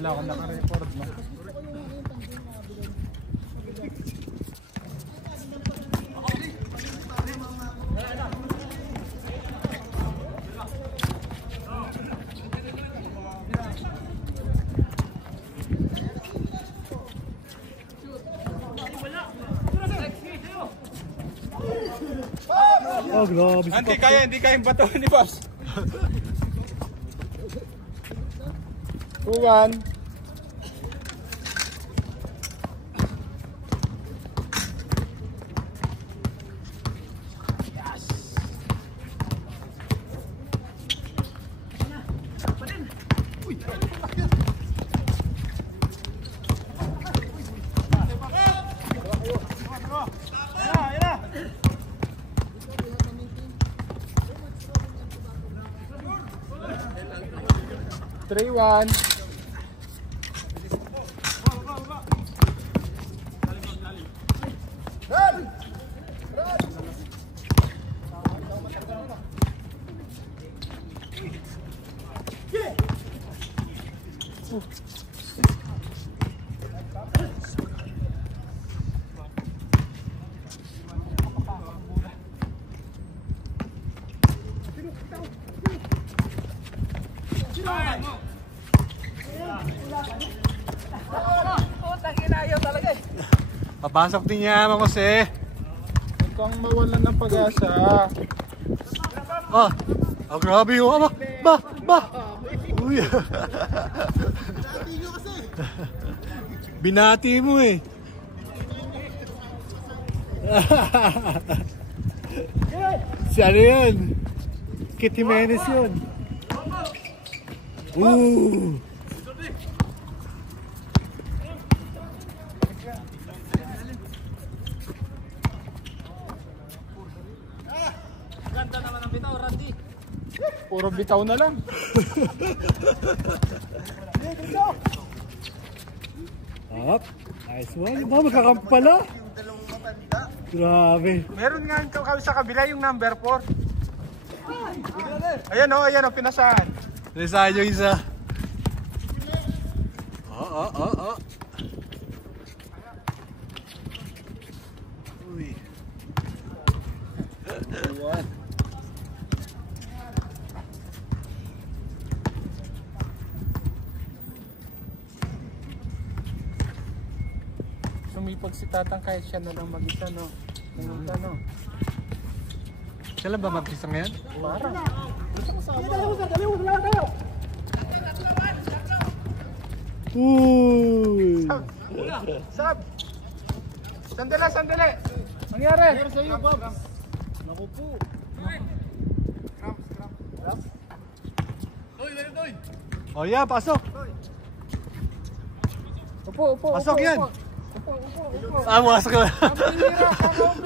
Akala ko naka-record mo. Oh, grabe. Hindi kaya yung bato ni boss. 2-1. Three, 1. Papasok din niya, Mama Jose. Huwag kang mawalan ng pag-asa. Oh, grabe yung ba. Uy. Binati mo eh. Si ano yun? Kit Jimenez yun. Ganda naman ang bitaw, Randy. Puro bitaw na lang. Up. Nice one. Ba, magkakamp pala. Grabe. Meron nga ito kami sa kabila yung number 4. Ayan o, pinasahan. Pinasahan yung isa. Oh. Uy. What? Sumipag si Tatang kahit siya na lang mag-isa, no? Pumunta, no? Siya lang ba mag-isa ngayon? Parang. Uy! Sab! Sandali! Nangyari? Nangyari sa'yo, Bob. Naku po. Cramps. Doy! Oh yeah, pasok! Upo. Pasok yan! Upo. Masok na.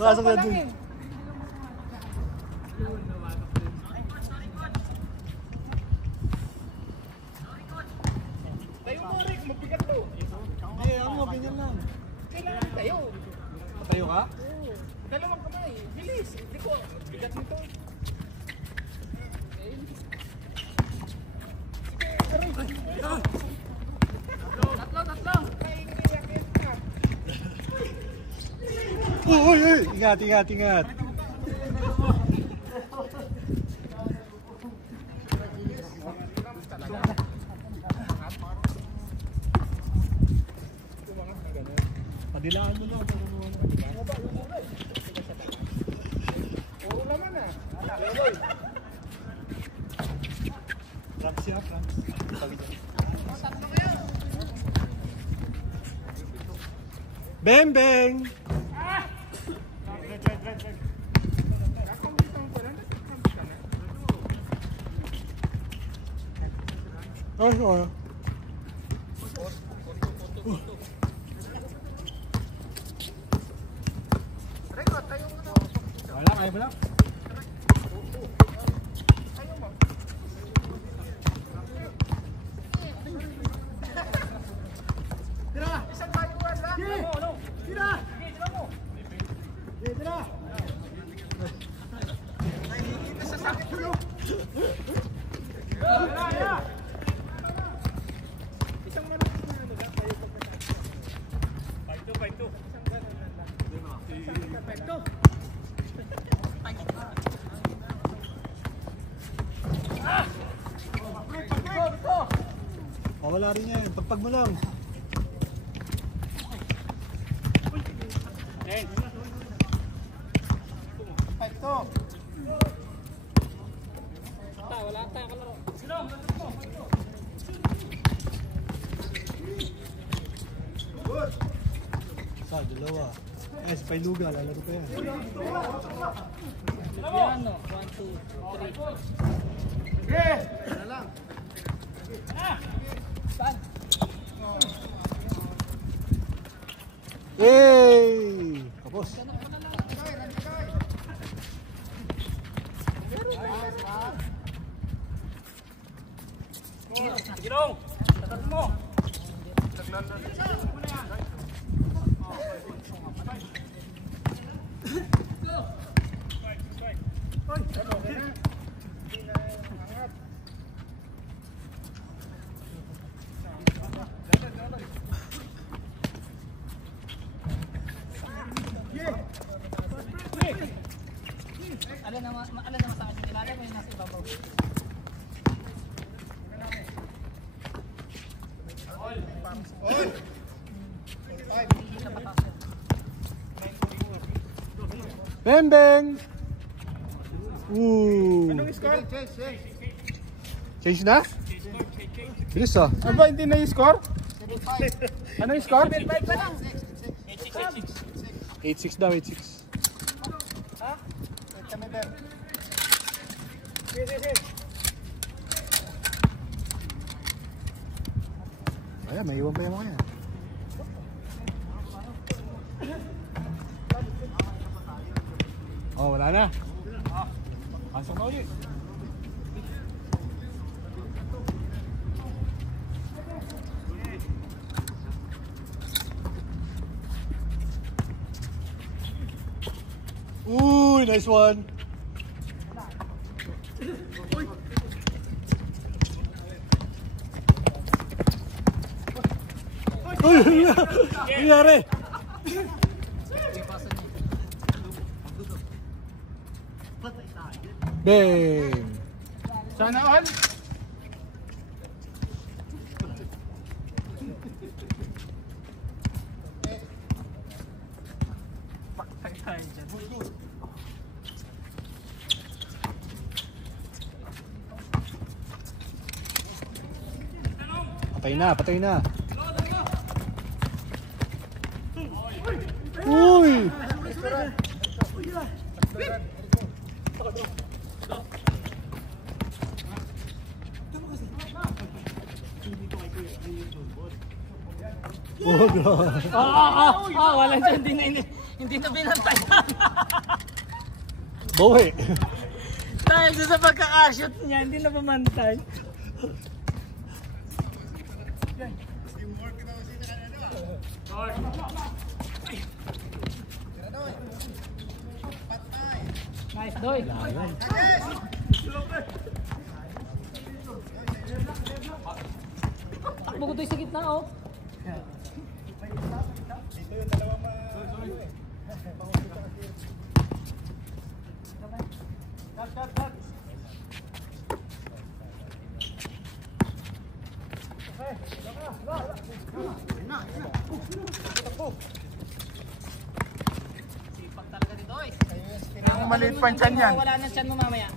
Masok na dun. Tayo mo, Rick. Mabigat to. Ganyan lang. Kailangan tayo. Patayo ka? Oo. Dalawang kamay. Bilis. Hindi ko. Bigat nito. Tatlo. Uy! Ingat! Padilaan mo na. Oo naman ah. Cramps siya, cramps. Beng! Oh. Kaya mo lang. Isang bayuan lang. Tira! Sa sakit mo. Isang Wala rin yan. Pagpag mo lang. Wala tayo kalaro. Sa dalawa. Sa Pailuga. Lalaro pa yan. Yan no. 1, 2, 3. Hey! Kapos. Girong! Tatat mo! Alin naman sa akin nilalagay may nasa ibabaw. Bembeng! Ooh! Anong score? Change na? Bilis ah. Ano ba hindi na yung score? Ano yung score? 8-6 daw, 8-6. Ayan, may iwan pa yung mga yan. Oh, wala na. Pasok na ulit. Uy, nice one. Uy, nangyari. Bang. Sana all? Patay na, patay na. Uy! Oh, God. Wala dyan. Hindi na binantayan. Bawi. Dahil sa pagkakashoot niya, hindi na pamantay. Nice, Doy. Takbo ko Doy sa gitna, oh. Sipag talaga ni Doy. Ang maliit pa tiyan yan. Wala na tiyan mo mamaya.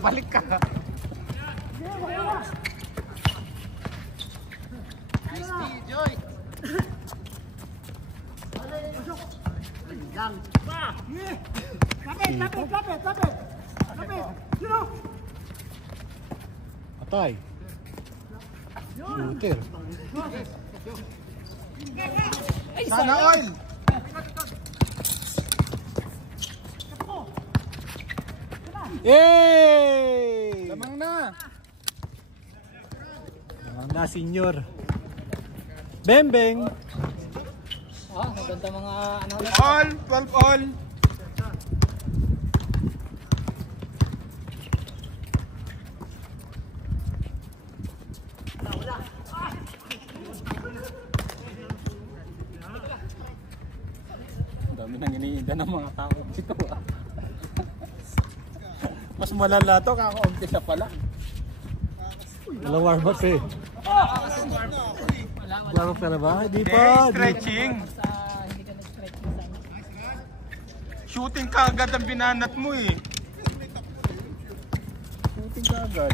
Balik ka. Nice D, Joy. Patay. Shooter. Ay, Sana sayang. all! Yay! Lamang na! Lamang na, senior. Bembeng! Maganda mga ano na. All! 12 all! Dami nang iniinda ng mga tao dito ah. Mas malala to, kaka-umpisa pa lang. Walang warm up eh. Warm up ka na ba? Hindi pa. Stretching. Hindi ka nag-stretching sa Shooting ka agad ang binanat mo eh. Shooting ka agad.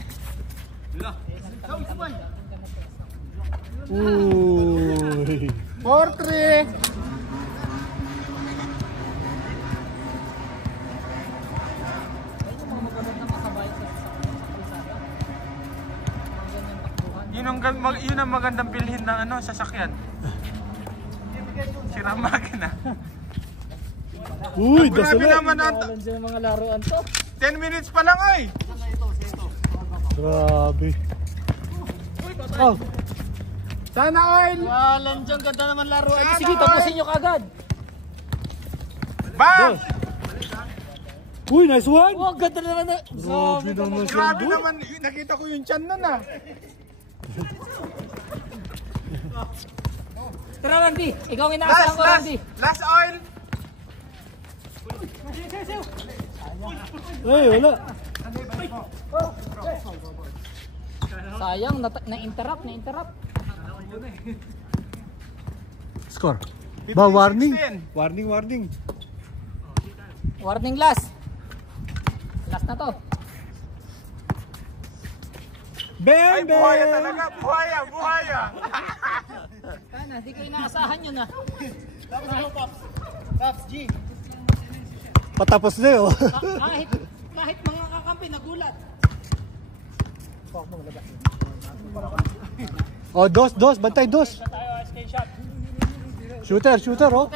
Uy. 4-3. Yun ang magandang bilhin ng ano, sasakyan. Sira makina. Uy, Grabe dasala. naman ang Alam dyan ang mga laruan to. 10 minutes pa lang ay. Grabe. Oh, Sana oil. Alam dyan, ganda naman laruan. Sana Sige, all. tapusin nyo kagad. Bang! uy, nice one. Oh, ganda naman na. Grabe naman siya. Grabe naman, nakita ko yung chan nun ah. Tara, Randy. Ikaw ang inaasahan ko, Randy. Last oil. Ay, wala. Sayang, na-interrupt. Score. Ba, warning. 16. Warning. Warning last. Last na to. Ay, Bang, buhaya bang. talaga, buhaya. Sana, di kayo inaasahan yun ah. Patapos na yun. Kahit mga kakampi nagulat. Oh, dos. Bantay, dos. Shooter, oh.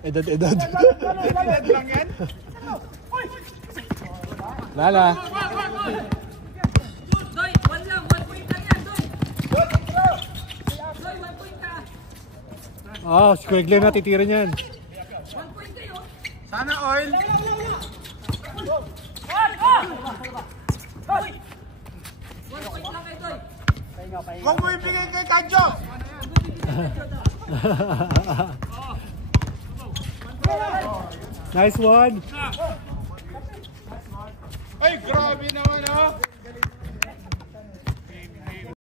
Edad. Edad lang yan. Lala. Doy, 1 point lang yan, Doy. Doy, 1 point ka. Ah, si Quigley na titira niyan. 1 point kayo. Sana oil. Doy! 1 point lang kayo, Doy. Huwag mo ibigay kay Kadyo. Nice one. Ay, grabe naman oh.